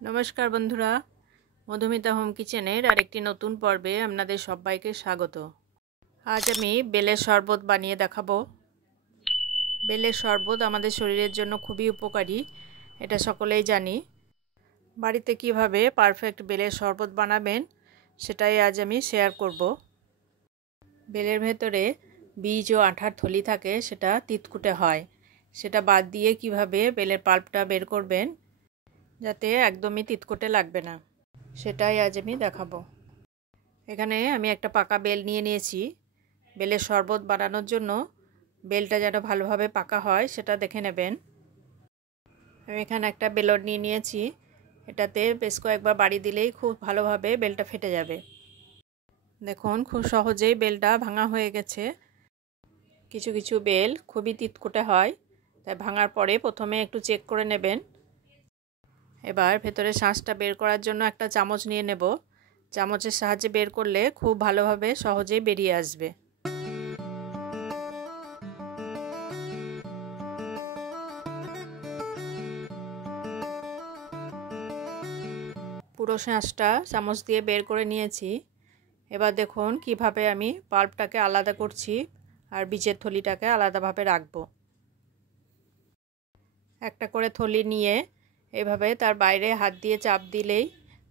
নমস্কার বন্ধুরা, মধুমিতা হোম কিচেনের আরেকটি নতুন পর্বে আপনাদের সবাইকে স্বাগত। আজ আমি বেলের শরবত বানিয়ে দেখাবো। বেলের শরবত আমাদের শরীরের জন্য খুবই উপকারী, এটা সকলেই জানি। বাড়িতে কিভাবে পারফেক্ট বেলের শরবত বানাবেন সেটাই আজ আমি শেয়ার করব। বেলের ভেতরে বীজ ও আঠার থলি থাকে, সেটা তিতকুটে হয়। সেটা বাদ দিয়ে কিভাবে বেলের পাল্পটা বের করবেন যাতে একদমই তিতকুটে লাগবে না, সেটাই আজ আমি দেখাবো। এখানে আমি একটা পাকা বেল নিয়ে নিয়েছি। বেলের শরবত বানানোর জন্য বেলটা যেন ভালোভাবে পাকা হয় সেটা দেখে নেবেন। আমি এখানে একটা বেলর নিয়ে নিয়েছি, এটাতে বেশ কয়েকবার বাড়ি দিলেই খুব ভালোভাবে বেলটা ফেটে যাবে। দেখুন, খুব সহজেই বেলটা ভাঙা হয়ে গেছে। কিছু কিছু বেল খুবই তিতকুটে হয়, তাই ভাঙার পরে প্রথমে একটু চেক করে নেবেন। এবার ভেতরে শাঁসটা বের করার জন্য একটা চামচ নিয়ে নেব। চামচের সাহায্যে বের করলে খুব ভালোভাবে সহজেই বেরিয়ে আসবে। পুরো শাঁসটা চামচ দিয়ে বের করে নিয়েছি। এবার দেখুন কিভাবে আমি পাল্পটাকে আলাদা করছি আর বীজের থলিটাকে আলাদাভাবে রাখবো। একটা করে থলি নিয়ে এভাবে তার বাইরে হাত দিয়ে চাপ দিলেই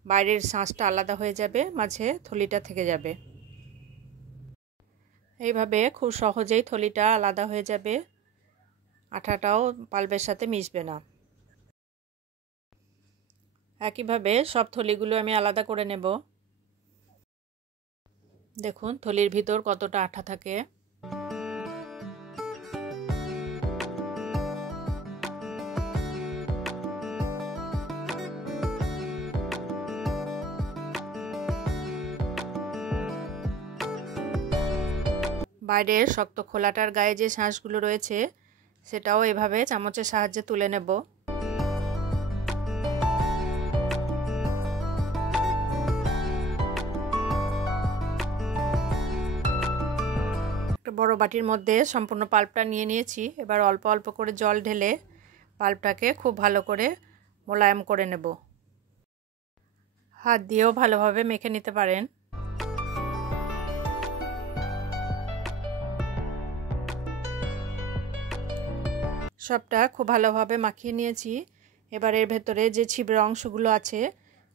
বাইরের শাঁসটা আলাদা হয়ে যাবে, মাঝে থলিটা থেকে যাবে। এইভাবে খুব সহজেই থলিটা আলাদা হয়ে যাবে, আঠাটাও পাল্পের সাথে মিশবে না। একইভাবে সব থলিগুলো আমি আলাদা করে নেব। দেখুন থলির ভিতর কতটা আঠা থাকে। বাইরের শক্ত খোলাটার গায়ে যে শাঁসগুলো রয়েছে সেটাও এভাবে চামচের সাহায্যে তুলে নেব। একটা বড় বাটির মধ্যে সম্পূর্ণ পাল্পটা নিয়ে নিয়েছি। এবার অল্প অল্প করে জল ঢেলে পাল্পটাকে খুব ভালো করে মোলায়েম করে নেব। হাত দিয়েও ভালোভাবে মেখে নিতে পারেন। সবটা খুব ভালোভাবে মাখিয়ে নিয়েছি। এবার এর ভেতরে যে ছিবড়া অংশগুলো আছে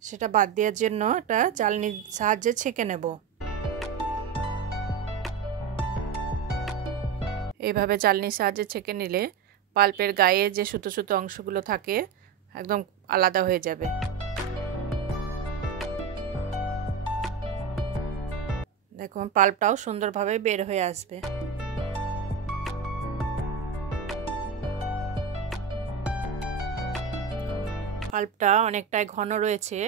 সেটা বাদ দেওয়ার জন্য একটা চালনির সাহায্যে ছেঁকে নেব। এইভাবে চালনির সাহায্যে ছেঁকে নিলে পাল্পের গায়ে যে সুতো সুতো অংশগুলো থাকে একদম আলাদা হয়ে যাবে। দেখুন পাল্পটাও সুন্দরভাবে বের হয়ে আসবে। পাল্পটা অনেকটাই ঘন রয়েছে,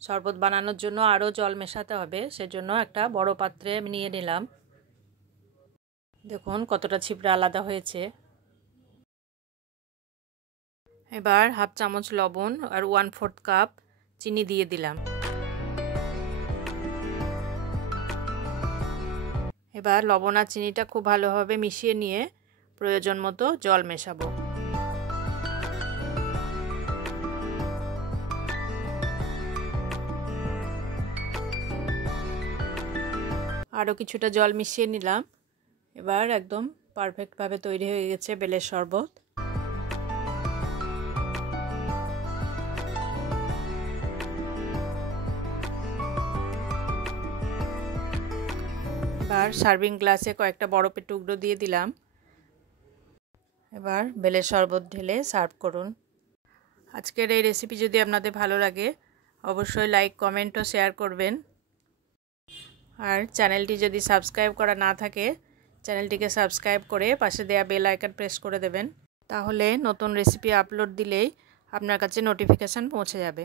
শরবত বানানোর জন্য আরও জল মেশাতে হবে, সেজন্য একটা বড় পাত্রে আমি নিয়ে নিলাম। দেখুন কতটা ছিবড়া আলাদা হয়েছে। এবার হাফ চামচ লবণ আর 1/4 কাপ চিনি দিয়ে দিলাম। এবার লবণ আর চিনিটা খুব ভালোভাবে মিশিয়ে নিয়ে প্রয়োজন মতো জল মেশাবো। আরও কিছুটা জল মিশিয়ে নিলাম। এবার একদম পারফেক্টভাবে তৈরি হয়ে গেছে বেলের শরবত। এবার সার্ভিং গ্লাসে কয়েকটা বরফের টুকরো দিয়ে দিলাম। এবার বেলের শরবত ঢেলে সার্ভ করুন। আজকের এই রেসিপি যদি আপনাদের ভালো লাগে অবশ্যই লাইক, কমেন্ট ও শেয়ার করবেন। আর চ্যানেলটি যদি সাবস্ক্রাইব করা না থাকে চ্যানেলটিকে সাবস্ক্রাইব করে পাশে দেওয়া বেল আইকন প্রেস করে দেবেন, তাহলে নতুন রেসিপি আপলোড দিলেই আপনার কাছে নোটিফিকেশান পৌঁছে যাবে।